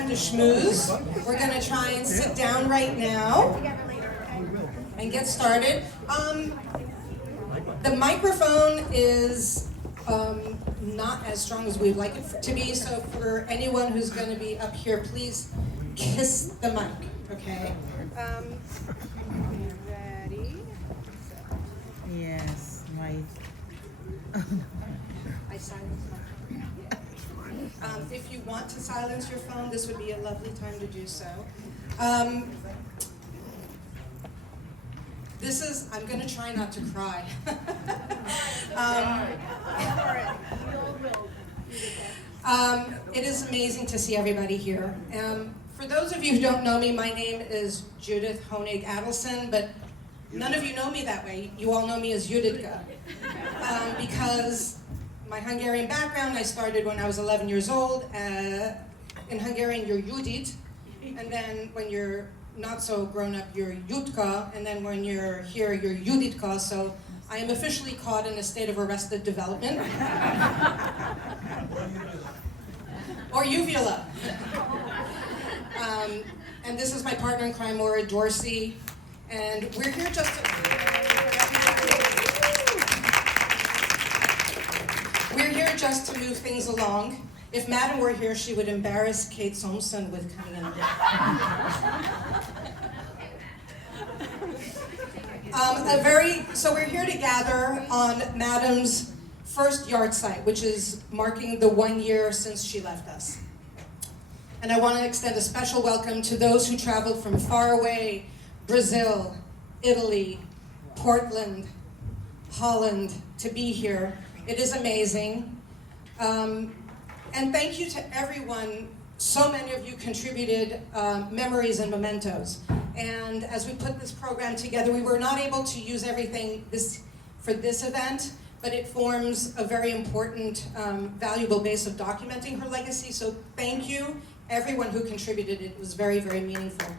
time to schmooze. We're going to try and sit down right now and get started. The microphone is not as strong as we'd like it to be, so for anyone who's going to be up here, please kiss the mic, okay? Ready? Yes, right. I silenced my phone. If you want to silence your phone, this would be a lovely time to do so. I'm going to try not to cry. It is amazing to see everybody here. For those of you who don't know me, my name is Judith Hoenig Adelson, but none of you know me that way. You all know me as Juditka. Because my Hungarian background, I started when I was 11 years old. In Hungarian, you're Judit, and then when you're not so grown up, you're Jutka, and then when you're here, you're Juditka, so I am officially caught in a state of arrested development. Or uvula. And this is my partner in crime, Moira, Dorsey, and we're here just to move things along. If Madam were here, she would embarrass Kate Thompson with coming in. So we're here to gather on Madam's first yard site, which is marking the 1 year since she left us. And I want to extend a special welcome to those who traveled from far away, Brazil, Italy, Portland, Holland, to be here. It is amazing. And thank you to everyone. So many of you contributed memories and mementos. And as we put this program together, we were not able to use everything for this event, but it forms a very important, valuable base of documenting her legacy. So thank you, everyone who contributed. It was very, very meaningful.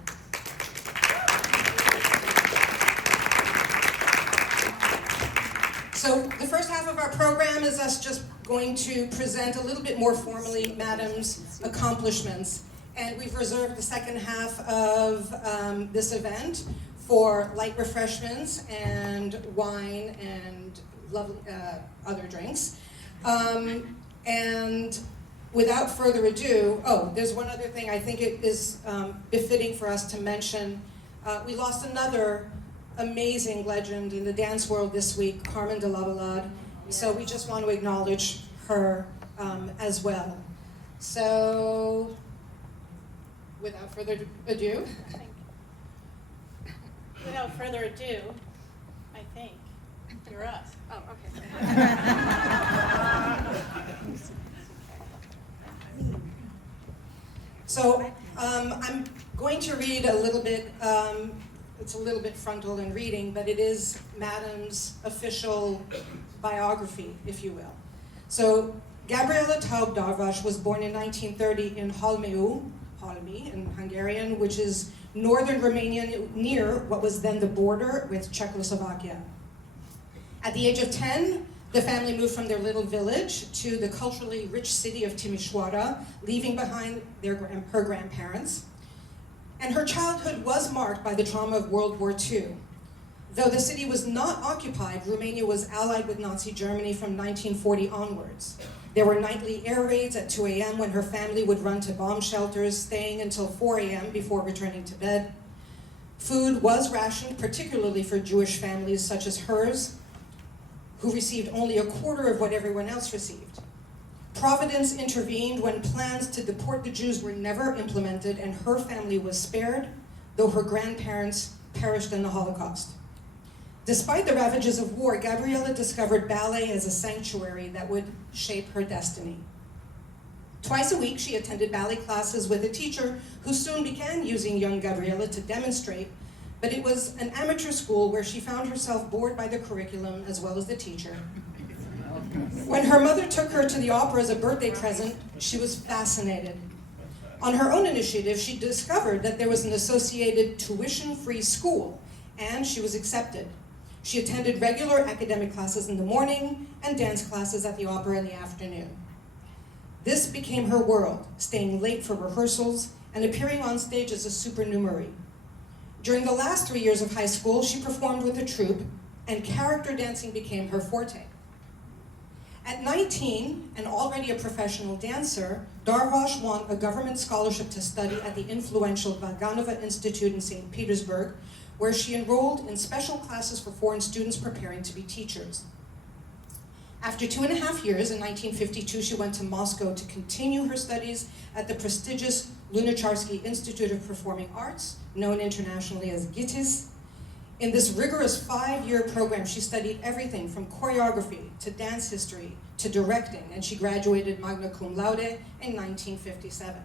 So the first half of our program is us just going to present a little bit more formally Madam's accomplishments. And we've reserved the second half of this event for light refreshments and wine and lovely other drinks. And without further ado, there's one other thing I think it is befitting for us to mention. We lost another amazing legend in the dance world this week, Carmen de Lavallade. So we just want to acknowledge her as well. So, without further ado. Without further ado, I think you're us. Oh, okay. So I'm going to read a little bit. It's a little bit frontal in reading, but it is Madam's official biography, if you will. So Gabriela Taub Darvash was born in 1930 in Halmi in Hungarian, which is northern Romania near what was then the border with Czechoslovakia. At the age of 10, the family moved from their little village to the culturally rich city of Timișoara, leaving behind her grandparents. And her childhood was marked by the trauma of World War II. Though the city was not occupied, Romania was allied with Nazi Germany from 1940 onwards. There were nightly air raids at 2 a.m. when her family would run to bomb shelters, staying until 4 a.m. before returning to bed. Food was rationed, particularly for Jewish families such as hers, who received only a quarter of what everyone else received. Providence intervened when plans to deport the Jews were never implemented, and her family was spared, though her grandparents perished in the Holocaust. Despite the ravages of war, Gabriela discovered ballet as a sanctuary that would shape her destiny. Twice a week, she attended ballet classes with a teacher who soon began using young Gabriela to demonstrate, but it was an amateur school where she found herself bored by the curriculum as well as the teacher. When her mother took her to the opera as a birthday present, she was fascinated. On her own initiative, she discovered that there was an associated tuition-free school, and she was accepted. She attended regular academic classes in the morning and dance classes at the opera in the afternoon. This became her world, staying late for rehearsals and appearing on stage as a supernumerary. During the last 3 years of high school, she performed with a troupe, and character dancing became her forte. At 19, and already a professional dancer, Darvash won a government scholarship to study at the influential Vaganova Institute in St. Petersburg, where she enrolled in special classes for foreign students preparing to be teachers. After 2.5 years, in 1952, she went to Moscow to continue her studies at the prestigious Lunacharsky Institute of Performing Arts, known internationally as GITIS. In this rigorous 5-year program, she studied everything from choreography to dance history to directing, and she graduated magna cum laude in 1957.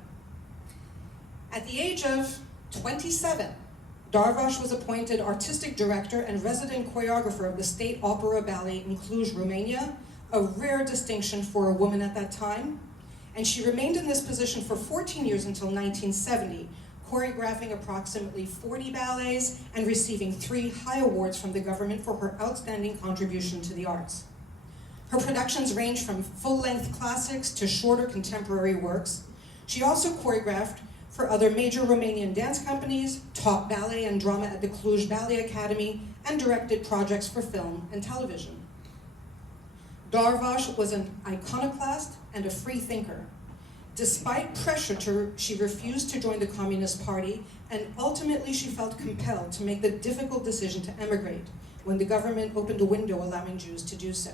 At the age of 27, Darvash was appointed artistic director and resident choreographer of the State Opera Ballet in Cluj, Romania, a rare distinction for a woman at that time. And she remained in this position for 14 years until 1970, choreographing approximately 40 ballets and receiving 3 high awards from the government for her outstanding contribution to the arts. Her productions range from full-length classics to shorter contemporary works. She also choreographed for other major Romanian dance companies, taught ballet and drama at the Cluj Ballet Academy, and directed projects for film and television. Darvash was an iconoclast and a free thinker. Despite pressure, she refused to join the Communist Party, and ultimately she felt compelled to make the difficult decision to emigrate when the government opened a window allowing Jews to do so.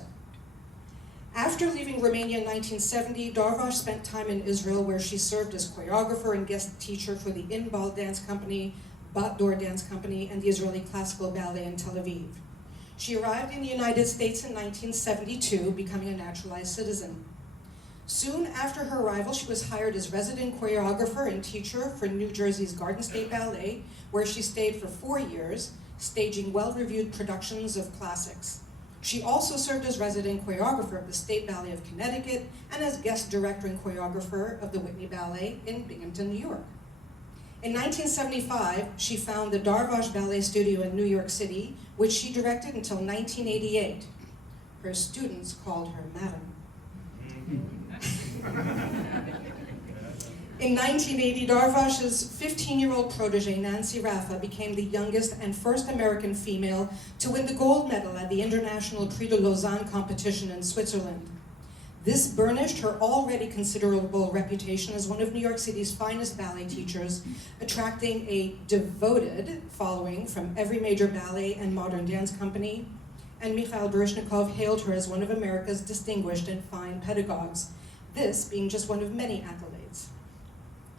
After leaving Romania in 1970, Darvash spent time in Israel, where she served as choreographer and guest teacher for the Inbal Dance Company, Bat Dor Dance Company, and the Israeli Classical Ballet in Tel Aviv. She arrived in the United States in 1972, becoming a naturalized citizen. Soon after her arrival, she was hired as resident choreographer and teacher for New Jersey's Garden State Ballet, where she stayed for 4 years, staging well-reviewed productions of classics. She also served as resident choreographer of the State Ballet of Connecticut and as guest director and choreographer of the Whitney Ballet in Binghamton, New York. In 1975, she founded the Darvash Ballet Studio in New York City, which she directed until 1988. Her students called her Madam. In 1980, Darvash's 15-year-old protege, Nancy Raffa, became the youngest and first American female to win the gold medal at the International Prix de Lausanne competition in Switzerland. This burnished her already considerable reputation as one of New York City's finest ballet teachers, attracting a devoted following from every major ballet and modern dance company, and Mikhail Baryshnikov hailed her as one of America's distinguished and fine pedagogues, this being just one of many accolades.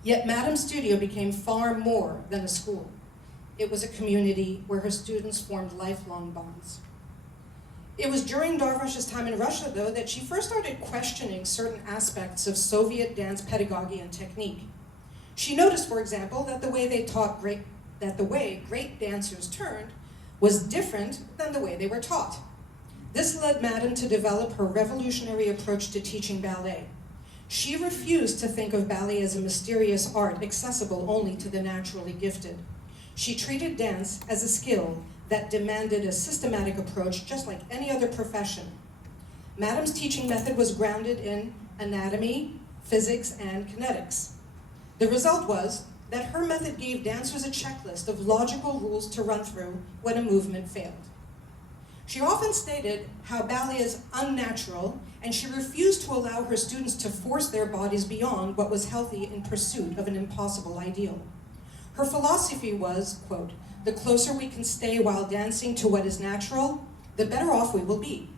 Yet Madam's studio became far more than a school. It was a community where her students formed lifelong bonds. It was during Darvash's time in Russia, though, that she first started questioning certain aspects of Soviet dance pedagogy and technique. She noticed, for example, that the way great dancers turned was different than the way they were taught. This led Madam to develop her revolutionary approach to teaching ballet. She refused to think of ballet as a mysterious art accessible only to the naturally gifted. She treated dance as a skill that demanded a systematic approach just like any other profession. Madam's teaching method was grounded in anatomy, physics, and kinetics. The result was that her method gave dancers a checklist of logical rules to run through when a movement failed. She often stated how ballet is unnatural, and she refused to allow her students to force their bodies beyond what was healthy in pursuit of an impossible ideal. Her philosophy was, quote, "The closer we can stay while dancing to what is natural, the better off we will be."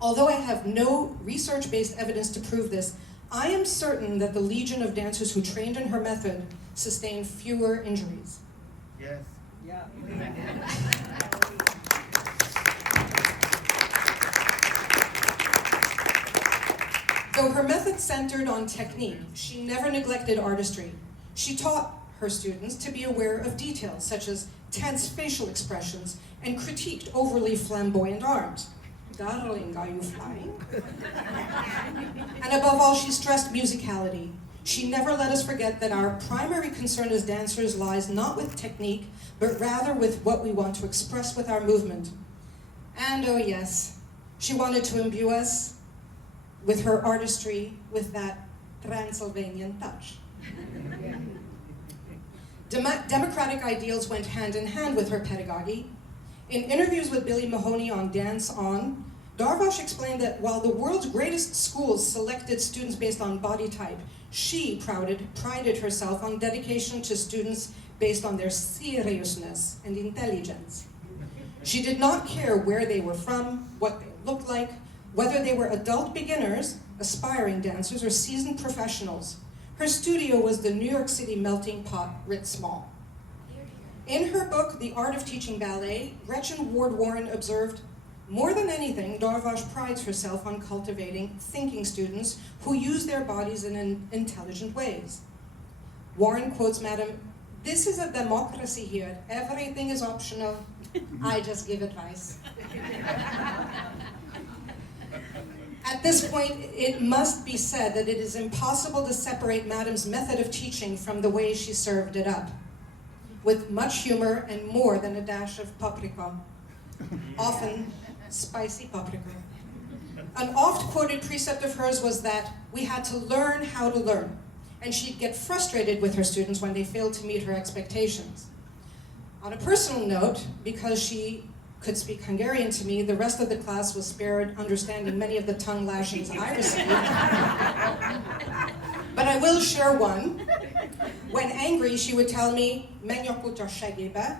Although I have no research-based evidence to prove this, I am certain that the legion of dancers who trained in her method sustained fewer injuries. Yes. Yeah. Though her method centered on technique, she never neglected artistry. She taught her students to be aware of details such as tense facial expressions and critiqued overly flamboyant arms. Darling, are you flying? And above all, she stressed musicality. She never let us forget that our primary concern as dancers lies not with technique, but rather with what we want to express with our movement. And oh yes, she wanted to imbue us with her artistry, with that Transylvanian touch. Democratic ideals went hand in hand with her pedagogy. In interviews with Billy Mahoney on Dance On, Darvash explained that while the world's greatest schools selected students based on body type, she prided herself on dedication to students based on their seriousness and intelligence. She did not care where they were from, what they looked like, whether they were adult beginners, aspiring dancers, or seasoned professionals. Her studio was the New York City melting pot writ small. In her book, The Art of Teaching Ballet, Gretchen Ward Warren observed, "More than anything, Darvash prides herself on cultivating thinking students who use their bodies in intelligent ways." Warren quotes Madam, "This is a democracy here. Everything is optional. I just give advice." At this point, it must be said that it is impossible to separate Madam's method of teaching from the way she served it up, with much humor and more than a dash of paprika, often spicy paprika. An oft-quoted precept of hers was that we had to learn how to learn, and she'd get frustrated with her students when they failed to meet her expectations. On a personal note, because she could speak Hungarian to me, the rest of the class was spared understanding many of the tongue lashings I received. But I will share one. When angry, she would tell me, "Menjak utya segébe."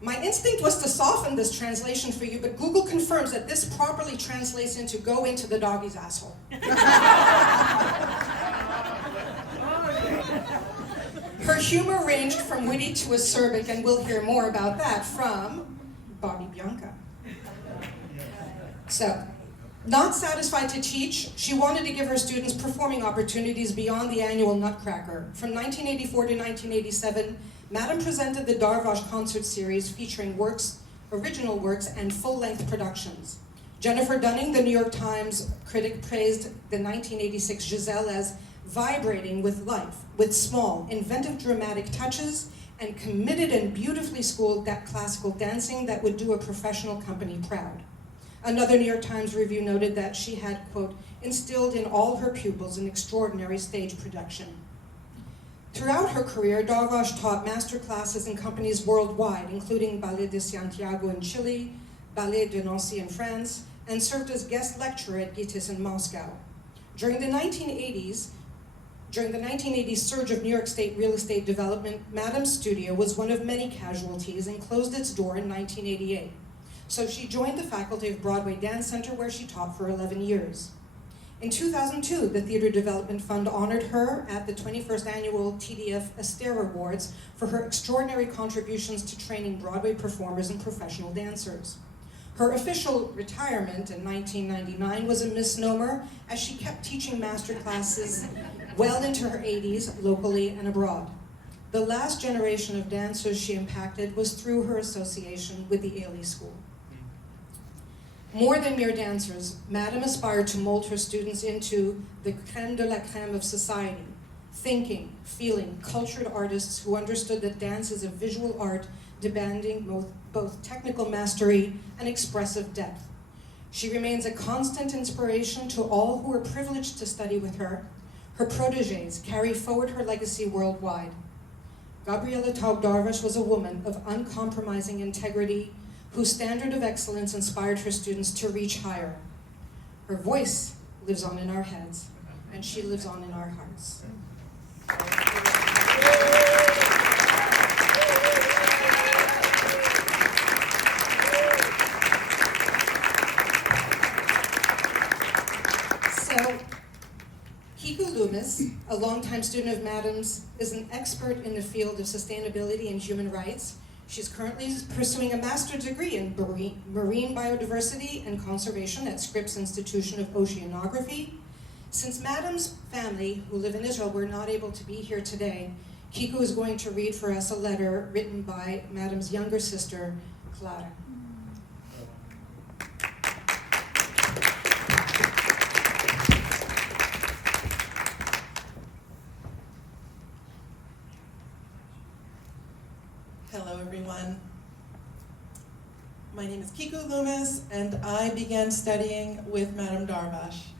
My instinct was to soften this translation for you, but Google confirms that this properly translates into "go into the doggy's asshole." Her humor ranged from witty to acerbic, and we'll hear more about that from Bobby Bianca. So, not satisfied to teach, she wanted to give her students performing opportunities beyond the annual Nutcracker. From 1984 to 1987, Madam presented the Darvash concert series featuring original works, and full-length productions. Jennifer Dunning, the New York Times critic, praised the 1986 Giselle as vibrating with life, with small, inventive dramatic touches, and committed and beautifully schooled that classical dancing that would do a professional company proud. Another New York Times review noted that she had, quote, instilled in all her pupils an extraordinary stage production. Throughout her career, Darvash taught master classes in companies worldwide, including Ballet de Santiago in Chile, Ballet de Nancy in France, and served as guest lecturer at GITIS in Moscow. During the 1980s surge of New York State real estate development, Madam's studio was one of many casualties and closed its door in 1988. So she joined the faculty of Broadway Dance Center, where she taught for 11 years. In 2002, the Theater Development Fund honored her at the 21st Annual TDF Astaire Awards for her extraordinary contributions to training Broadway performers and professional dancers. Her official retirement in 1999 was a misnomer, as she kept teaching master classes well into her 80s, locally and abroad. The last generation of dancers she impacted was through her association with the Ailey School. More than mere dancers, Madam aspired to mold her students into the crème de la crème of society, thinking, feeling, cultured artists who understood that dance is a visual art demanding both technical mastery and expressive depth. She remains a constant inspiration to all who are privileged to study with her. Her protégés carry forward her legacy worldwide. Gabriela Taub Darvash was a woman of uncompromising integrity, whose standard of excellence inspired her students to reach higher. Her voice lives on in our heads, and she lives on in our hearts. So, Kiku Loomis, a longtime student of Madam's, is an expert in the field of sustainability and human rights. She's currently pursuing a master's degree in marine biodiversity and conservation at Scripps Institution of Oceanography. Since Madam's family, who live in Israel, were not able to be here today, Kiku is going to read for us a letter written by Madam's younger sister, Clara. Hello, everyone. My name is Kiku Loomis, and I began studying with Madame Darvash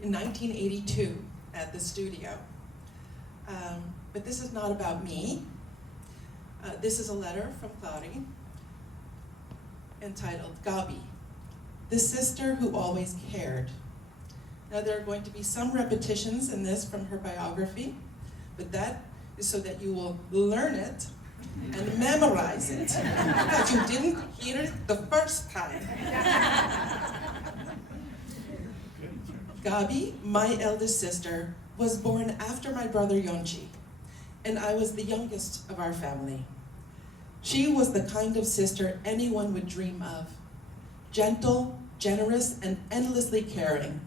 in 1982. at the studio. But this is not about me. This is a letter from Clary entitled Gabi, the sister who always cared. Now there are going to be some repetitions in this from her biography, but that is so that you will learn it and memorize it, because you didn't hear it the first time. Gabi, my eldest sister, was born after my brother Yonchi, and I was the youngest of our family. She was the kind of sister anyone would dream of. Gentle, generous, and endlessly caring.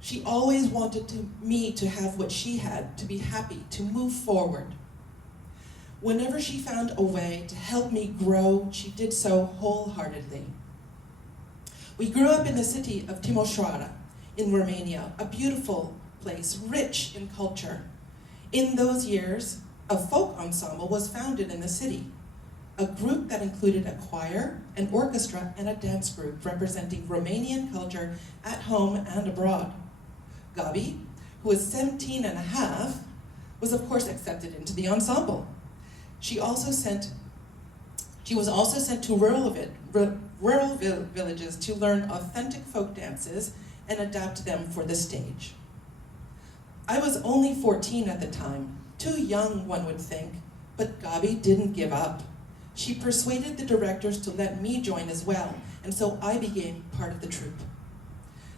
She always wanted me to have what she had, to be happy, to move forward. Whenever she found a way to help me grow, she did so wholeheartedly. We grew up in the city of Timișoara in Romania, a beautiful place, rich in culture. In those years, a folk ensemble was founded in the city, a group that included a choir, an orchestra, and a dance group representing Romanian culture at home and abroad. Gabi, who was 17 and a half, was of course accepted into the ensemble. She was also sent to rural villages to learn authentic folk dances and adapt them for the stage. I was only 14 at the time, too young, one would think, but Gabi didn't give up. She persuaded the directors to let me join as well, and so I became part of the troupe,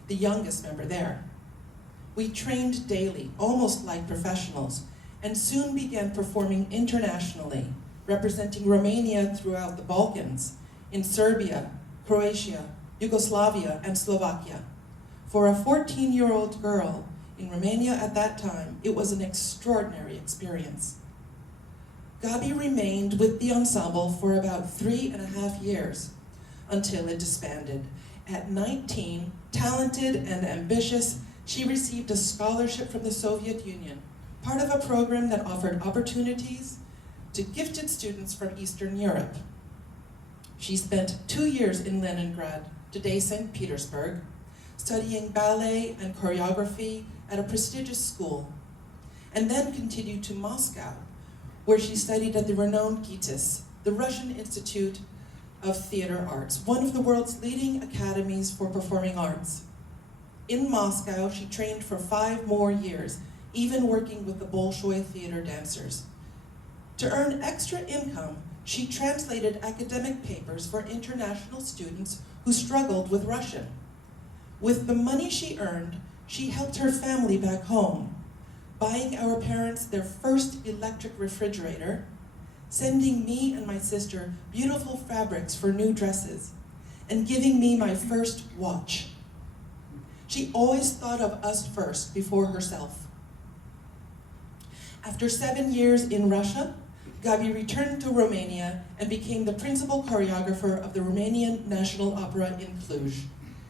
the youngest member there. We trained daily, almost like professionals, and soon began performing internationally, representing Romania throughout the Balkans, in Serbia, Croatia, Yugoslavia, and Slovakia. For a 14-year-old girl in Romania at that time, it was an extraordinary experience. Gabi remained with the ensemble for about 3.5 years, until it disbanded. At 19, talented and ambitious, she received a scholarship from the Soviet Union, part of a program that offered opportunities to gifted students from Eastern Europe. She spent 2 years in Leningrad, today St. Petersburg, studying ballet and choreography at a prestigious school, and then continued to Moscow, where she studied at the renowned GITIS, the Russian Institute of Theater Arts, one of the world's leading academies for performing arts. In Moscow, she trained for 5 more years, even working with the Bolshoi theater dancers. To earn extra income, she translated academic papers for international students who struggled with Russian. With the money she earned, she helped her family back home, buying our parents their first electric refrigerator, sending me and my sister beautiful fabrics for new dresses, and giving me my first watch. She always thought of us first before herself. After 7 years in Russia, Gabi returned to Romania and became the principal choreographer of the Romanian National Opera in Cluj.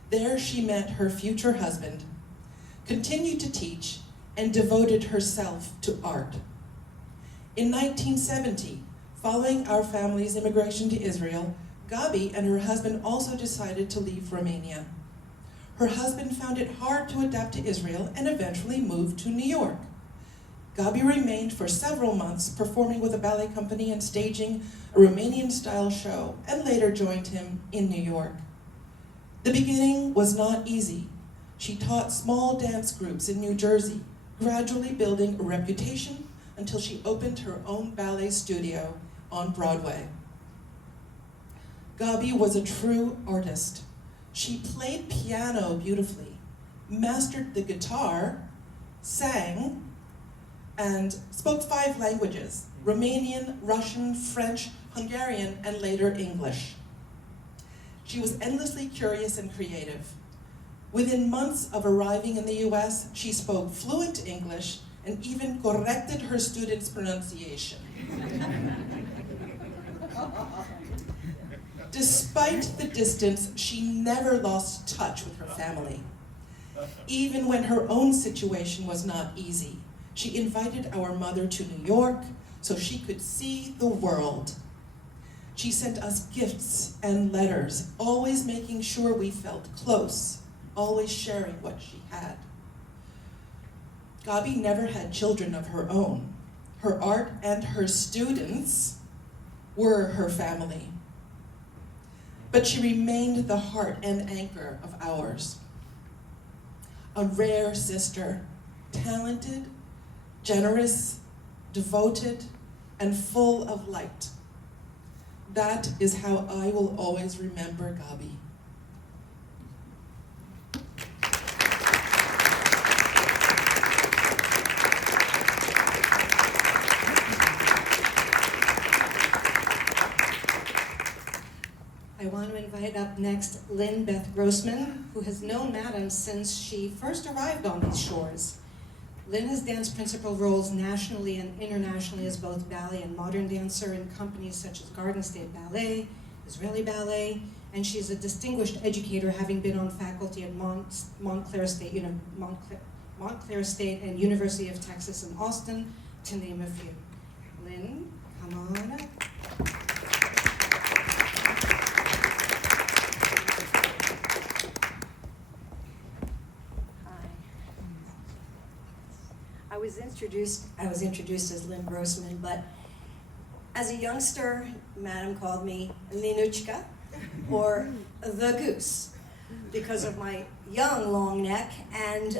There she met her future husband, continued to teach, and devoted herself to art. In 1970, following our family's immigration to Israel, Gabi and her husband also decided to leave Romania. Her husband found it hard to adapt to Israel and eventually moved to New York. Gabi remained for several months, performing with a ballet company and staging a Romanian-style show, and later joined him in New York. The beginning was not easy. She taught small dance groups in New Jersey, gradually building a reputation until she opened her own ballet studio on Broadway. Gabi was a true artist. She played piano beautifully, mastered the guitar, sang, and spoke 5 languages: Romanian, Russian, French, Hungarian, and later English. She was endlessly curious and creative. Within months of arriving in the US, she spoke fluent English and even corrected her students' pronunciation. Despite the distance, she never lost touch with her family. Even when her own situation was not easy, she invited our mother to New York so she could see the world. She sent us gifts and letters, always making sure we felt close, always sharing what she had. Gabi never had children of her own. Her art and her students were her family. But she remained the heart and anchor of ours. A rare sister, talented, generous, devoted, and full of light. That is how I will always remember Gabi. I want to invite up next Lynne Beth Grossman, who has known Madam since she first arrived on these shores. Lynne has danced principal roles nationally and internationally as both ballet and modern dancer in companies such as Garden State Ballet, Israeli Ballet, and she's a distinguished educator, having been on faculty at Montclair State and University of Texas in Austin, to name a few. Lynne, come on up. I was introduced as Lynne Grossman, but as a youngster, Madam called me Linuchka, or the goose, because of my young long neck and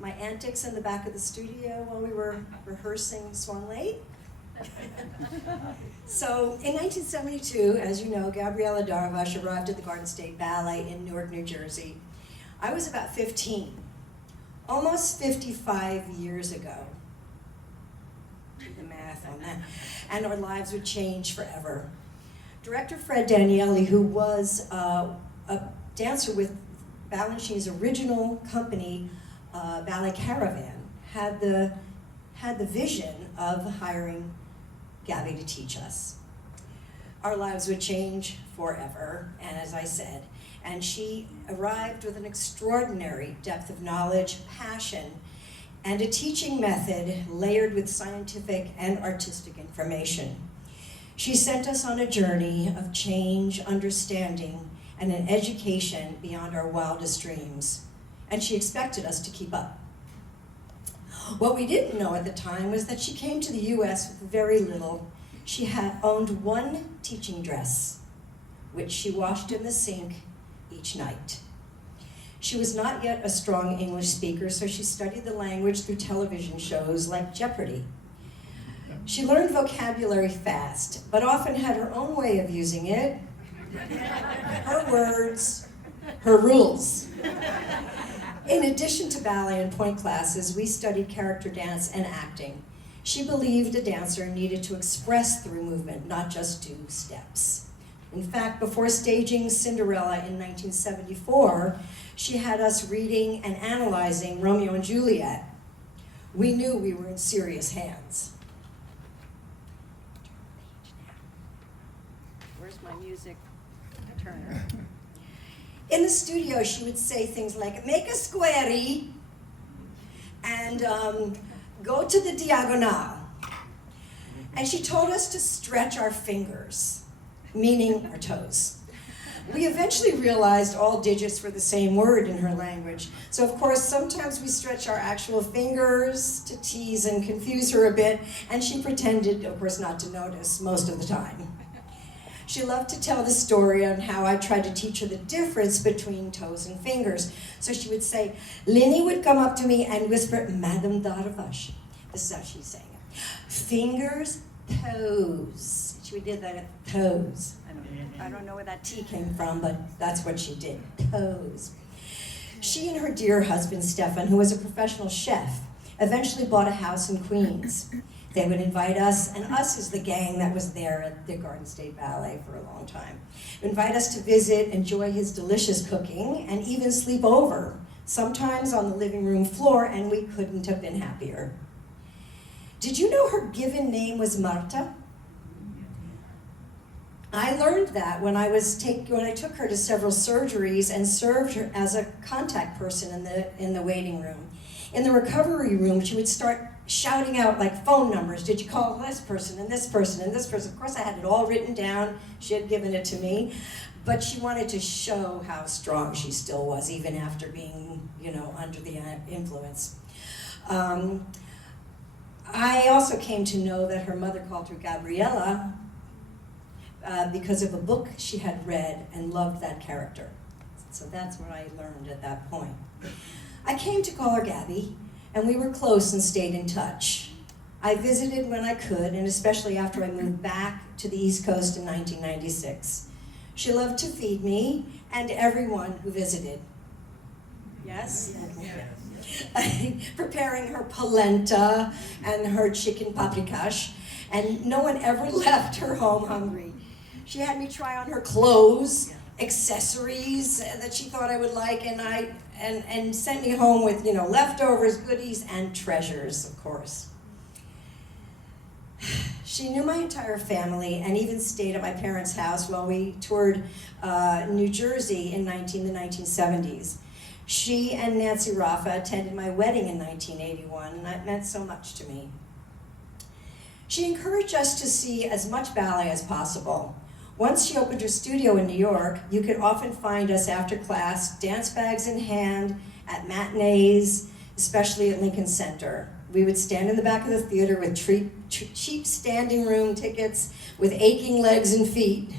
my antics in the back of the studio while we were rehearsing Swan Lake. So in 1972, as you know, Gabriela Darvash arrived at the Garden State Ballet in Newark, New Jersey. I was about 15. Almost 55 years ago. Do the math on that. And our lives would change forever. Director Fred Danielle, who was a dancer with Balanchine's original company, Ballet Caravan, had the vision of hiring Gabi to teach us. Our lives would change forever, and as I said, and she arrived with an extraordinary depth of knowledge, passion, and a teaching method layered with scientific and artistic information. She sent us on a journey of change, understanding, and an education beyond our wildest dreams, and she expected us to keep up. What we didn't know at the time was that she came to the US with very little. She had owned one teaching dress, which she washed in the sink each night. She was not yet a strong English speaker, so she studied the language through television shows like Jeopardy! She learned vocabulary fast, but often had her own way of using it. Her words, her rules. In addition to ballet and point classes, we studied character dance and acting. She believed a dancer needed to express through movement, not just do steps. In fact, before staging Cinderella in 1974, she had us reading and analyzing Romeo and Juliet. We knew we were in serious hands. Where's my music turner? In the studio, she would say things like, make a squarey, and go to the diagonal. And she told us to stretch our fingers, meaning our toes. We eventually realized all digits were the same word in her language. So of course, sometimes we stretch our actual fingers to tease and confuse her a bit, and she pretended, of course, not to notice most of the time. She loved to tell the story on how I tried to teach her the difference between toes and fingers. So she would say, Lynne would come up to me and whisper, Madame Darvash. This is how she's saying it. Fingers, toes. She did that at toes. I don't know where that T came from, but that's what she did, toes. She and her dear husband, Stefan, who was a professional chef, eventually bought a house in Queens. They would invite us, and us is the gang that was there at the Garden State Ballet for a long time, invite us to visit, enjoy his delicious cooking, and even sleep over, sometimes on the living room floor, and we couldn't have been happier. Did you know her given name was Marta? I learned that when I took her to several surgeries and served her as a contact person in the waiting room. In the recovery room, she would start shouting out like phone numbers. Did you call this person and this person and this person? Of course, I had it all written down. She had given it to me, but she wanted to show how strong she still was, even after being, under the influence. I also came to know that her mother called her Gabriela because of a book she had read and loved that character. So that's what I learned at that point. I came to call her Gabby, and we were close and stayed in touch. I visited when I could, and especially after I moved back to the East Coast in 1996. She loved to feed me and everyone who visited. Yes? Preparing her polenta and her chicken paprikash, and no one ever left her home hungry. She had me try on her clothes, accessories that she thought I would like, and sent me home with, leftovers, goodies, and treasures, of course. She knew my entire family and even stayed at my parents' house while we toured New Jersey in the 1970s. She and Nancy Raffa attended my wedding in 1981, and that meant so much to me. She encouraged us to see as much ballet as possible. Once she opened her studio in New York, you could often find us after class, dance bags in hand, at matinees, especially at Lincoln Center. We would stand in the back of the theater with cheap standing room tickets with aching legs and feet.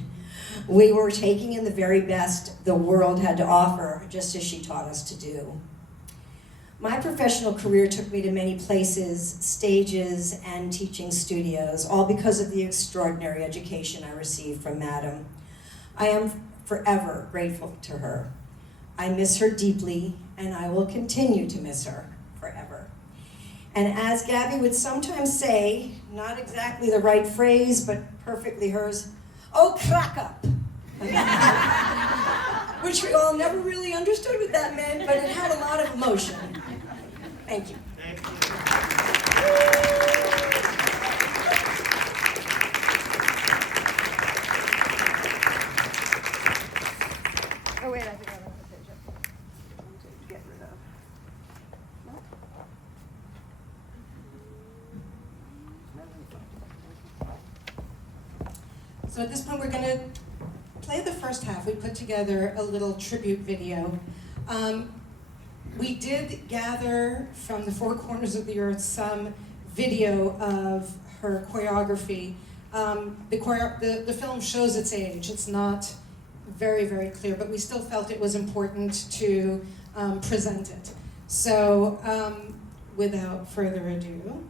We were taking in the very best the world had to offer, just as she taught us to do. My professional career took me to many places, stages, and teaching studios, all because of the extraordinary education I received from Madam. I am forever grateful to her. I miss her deeply, and I will continue to miss her forever. And as Gabby would sometimes say, not exactly the right phrase, but perfectly hers, "Oh, crack up." Which we all never really understood what that meant, but it had a lot of emotion. Thank you. Thank you. Oh wait, I think I left the page up. To get rid of. So at this point, we're going to play the first half. We put together a little tribute video. We did gather from the four corners of the earth some video of her choreography. The film shows its age. It's not very, very clear, but we still felt it was important to present it. So without further ado,